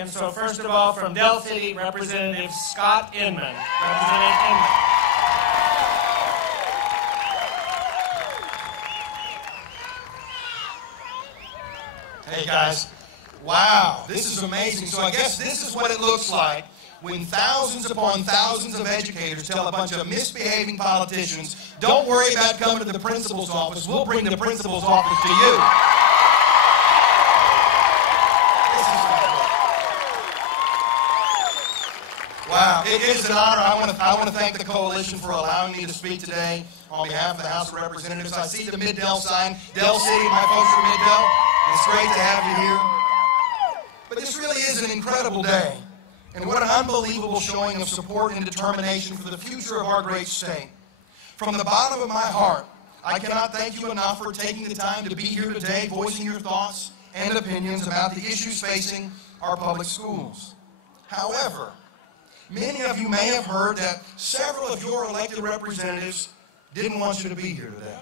And so first of all, from Dell City, Representative Scott Inman. Representative Inman. Hey guys, wow, this is amazing. So I guess this is what it looks like when thousands upon thousands of educators tell a bunch of misbehaving politicians, don't worry about coming to the principal's office, we'll bring the principal's office to you. Wow, it is an honor. I want to thank the coalition for allowing me to speak today on behalf of the House of Representatives. I see the Mid-Dell sign. Dell City, my folks from Mid-Dell, it's great to have you here. But this really is an incredible day, and what an unbelievable showing of support and determination for the future of our great state. From the bottom of my heart, I cannot thank you enough for taking the time to be here today, voicing your thoughts and opinions about the issues facing our public schools. However, many of you may have heard that several of your elected representatives didn't want you to be here today.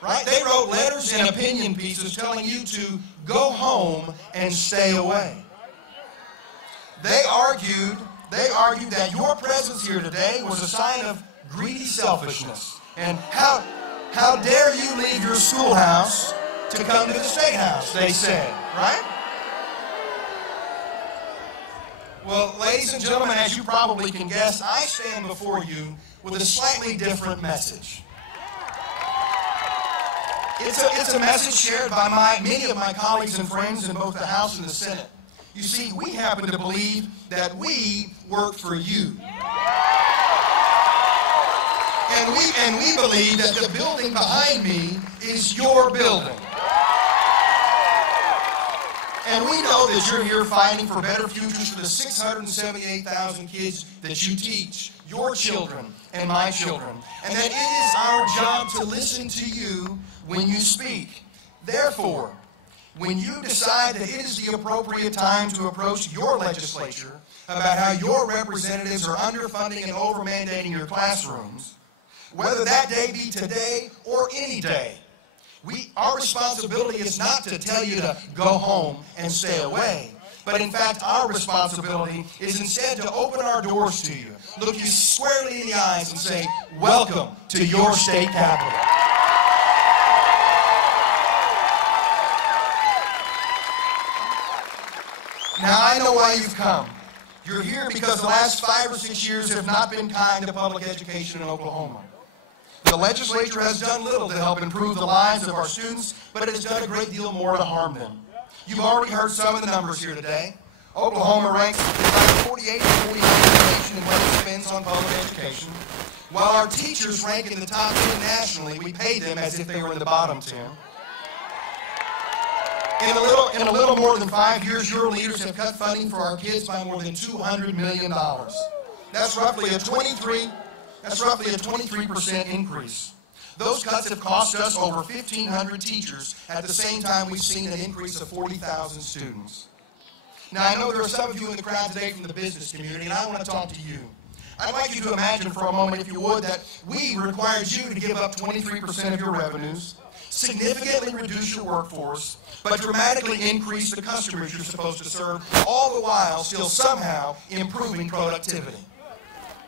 Right? They wrote letters and opinion pieces telling you to go home and stay away. They argued that your presence here today was a sign of greedy selfishness. And how dare you leave your schoolhouse to come to the State House, they said, right? Well, ladies and gentlemen, as you probably can guess, I stand before you with a slightly different message. It's a message shared by many of my colleagues and friends in both the House and the Senate. You see, we happen to believe that we work for you. And we believe that the building behind me is your building. And we know that you're here fighting for better futures for the 678,000 kids that you teach, your children and my children. And that it is our job to listen to you when you speak. Therefore, when you decide that it is the appropriate time to approach your legislature about how your representatives are underfunding and over-mandating your classrooms, whether that day be today or any day, our responsibility is not to tell you to go home and stay away, but in fact our responsibility is instead to open our doors to you, look you squarely in the eyes and say, welcome to your state capital. Now I know why you've come. You're here because the last 5 or 6 years have not been kind to public education in Oklahoma. The legislature has done little to help improve the lives of our students, but it has done a great deal more to harm them. You've already heard some of the numbers here today. Oklahoma ranks like 48 and 49 in the nation in what it spends on public education. While our teachers rank in the top 10 nationally, we pay them as if they were in the bottom 10. In a little more than 5 years, your leaders have cut funding for our kids by more than $200 million. That's roughly a 23% increase. Those cuts have cost us over 1,500 teachers at the same time we've seen an increase of 40,000 students. Now, I know there are some of you in the crowd today from the business community, and I want to talk to you. I'd like you to imagine for a moment, if you would, that we required you to give up 23% of your revenues, significantly reduce your workforce, but dramatically increase the customers you're supposed to serve, all the while still somehow improving productivity.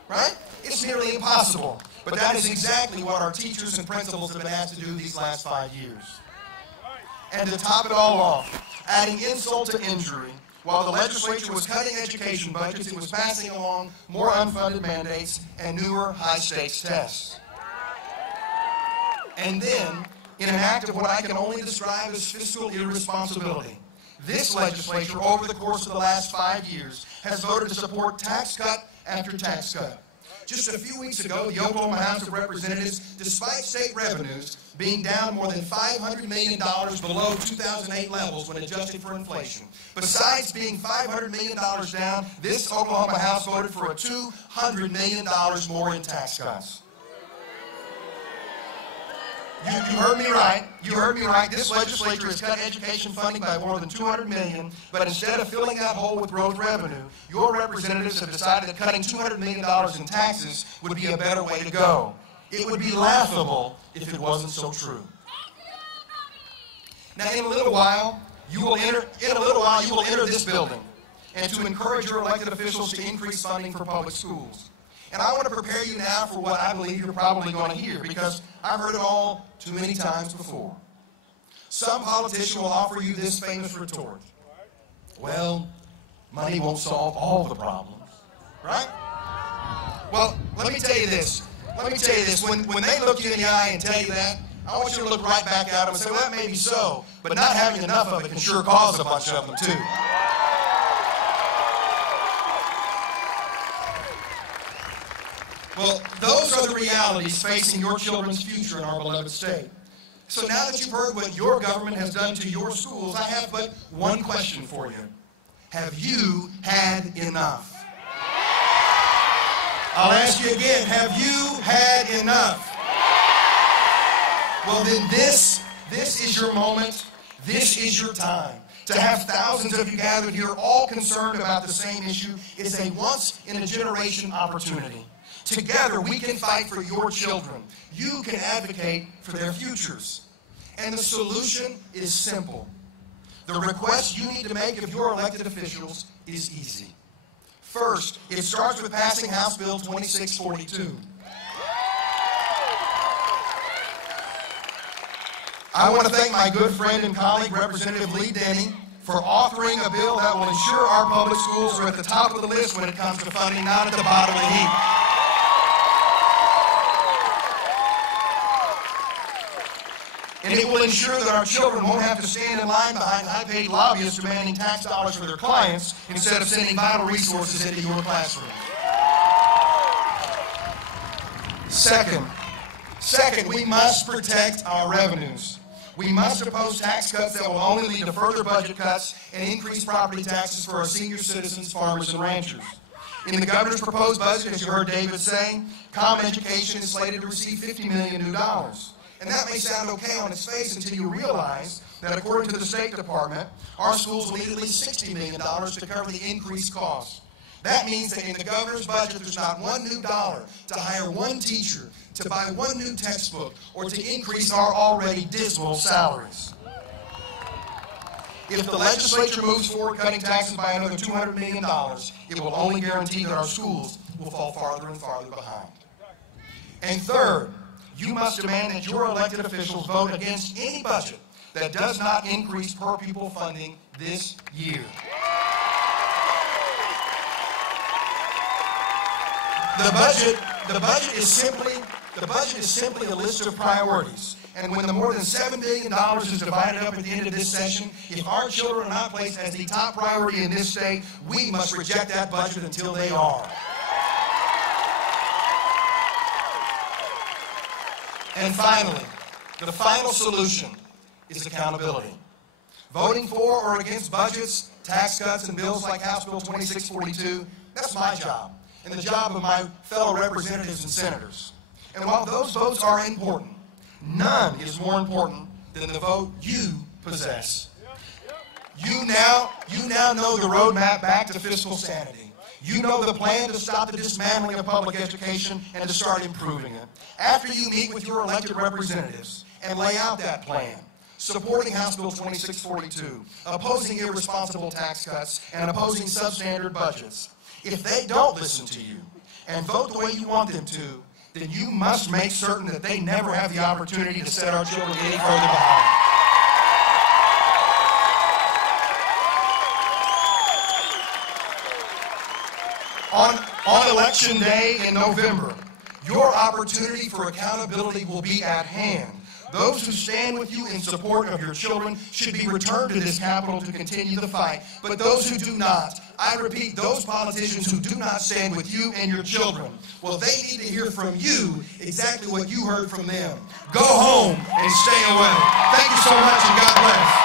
Right? It's nearly impossible, but that is exactly what our teachers and principals have been asked to do these last 5 years. And to top it all off, adding insult to injury, while the legislature was cutting education budgets, it was passing along more unfunded mandates and newer high-stakes tests. And then, in an act of what I can only describe as fiscal irresponsibility, this legislature, over the course of the last 5 years, has voted to support tax cut after tax cut. Just a few weeks ago, the Oklahoma House of Representatives, despite state revenues being down more than $500 million below 2008 levels when adjusted for inflation, besides being $500 million down, this Oklahoma House voted for a $200 million more in tax cuts. You heard me right. You heard me right. This legislature has cut education funding by more than $200 million, but instead of filling that hole with growth revenue, your representatives have decided that cutting $200 million in taxes would be a better way to go. It would be laughable if it wasn't so true. Now, in a little while, in a little while, you will enter this building and to encourage your elected officials to increase funding for public schools. And I want to prepare you now for what I believe you're probably going to hear, because I've heard it all too many times before. Some politician will offer you this famous retort: well, money won't solve all the problems, right? Well, let me tell you this. When they look you in the eye and tell you that, I want you to look right back at them and say, well, that may be so, but not having enough of it can sure cause a bunch of them, too. Well, those are the realities facing your children's future in our beloved state. So now that you've heard what your government has done to your schools, I have but one question for you. Have you had enough? I'll ask you again, have you had enough? Well, then this is your moment. This is your time. To have thousands of you gathered here, all concerned about the same issue, is a once-in-a-generation opportunity. Together, we can fight for your children. You can advocate for their futures. And the solution is simple. The request you need to make of your elected officials is easy. First, it starts with passing House Bill 2642. I want to thank my good friend and colleague, Representative Lee Denny, for authoring a bill that will ensure our public schools are at the top of the list when it comes to funding, not at the bottom of the heap. And it will ensure that our children won't have to stand in line behind high-paid lobbyists demanding tax dollars for their clients instead of sending vital resources into your classroom. Second, we must protect our revenues. We must oppose tax cuts that will only lead to further budget cuts and increased property taxes for our senior citizens, farmers, and ranchers. In the governor's proposed budget, as you heard David say, common education is slated to receive $50 million new dollars. And that may sound okay on its face until you realize that according to the State Department, our schools will need at least $60 million to cover the increased costs. That means that in the governor's budget, there's not one new dollar to hire one teacher, to buy one new textbook, or to increase our already dismal salaries. If the legislature moves forward cutting taxes by another $200 million, it will only guarantee that our schools will fall farther and farther behind. And third, you must demand that your elected officials vote against any budget that does not increase per pupil funding this year. The budget is simply a list of priorities. And when the more than $7 billion is divided up at the end of this session, if our children are not placed as the top priority in this state, we must reject that budget until they are. And finally, the final solution is accountability. Voting for or against budgets, tax cuts, and bills like House Bill 2642, that's my job, and the job of my fellow representatives and senators. And while those votes are important, none is more important than the vote you possess. You now know the roadmap back to fiscal sanity. You know the plan to stop the dismantling of public education and to start improving it. After you meet with your elected representatives and lay out that plan, supporting House Bill 2642, opposing irresponsible tax cuts, and opposing substandard budgets, if they don't listen to you and vote the way you want them to, then you must make certain that they never have the opportunity to set our children any further behind. On Election Day in November, your opportunity for accountability will be at hand. Those who stand with you in support of your children should be returned to this Capitol to continue the fight. But those who do not, I repeat, those politicians who do not stand with you and your children, well, they need to hear from you exactly what you heard from them. Go home and stay away. Thank you so much, and God bless.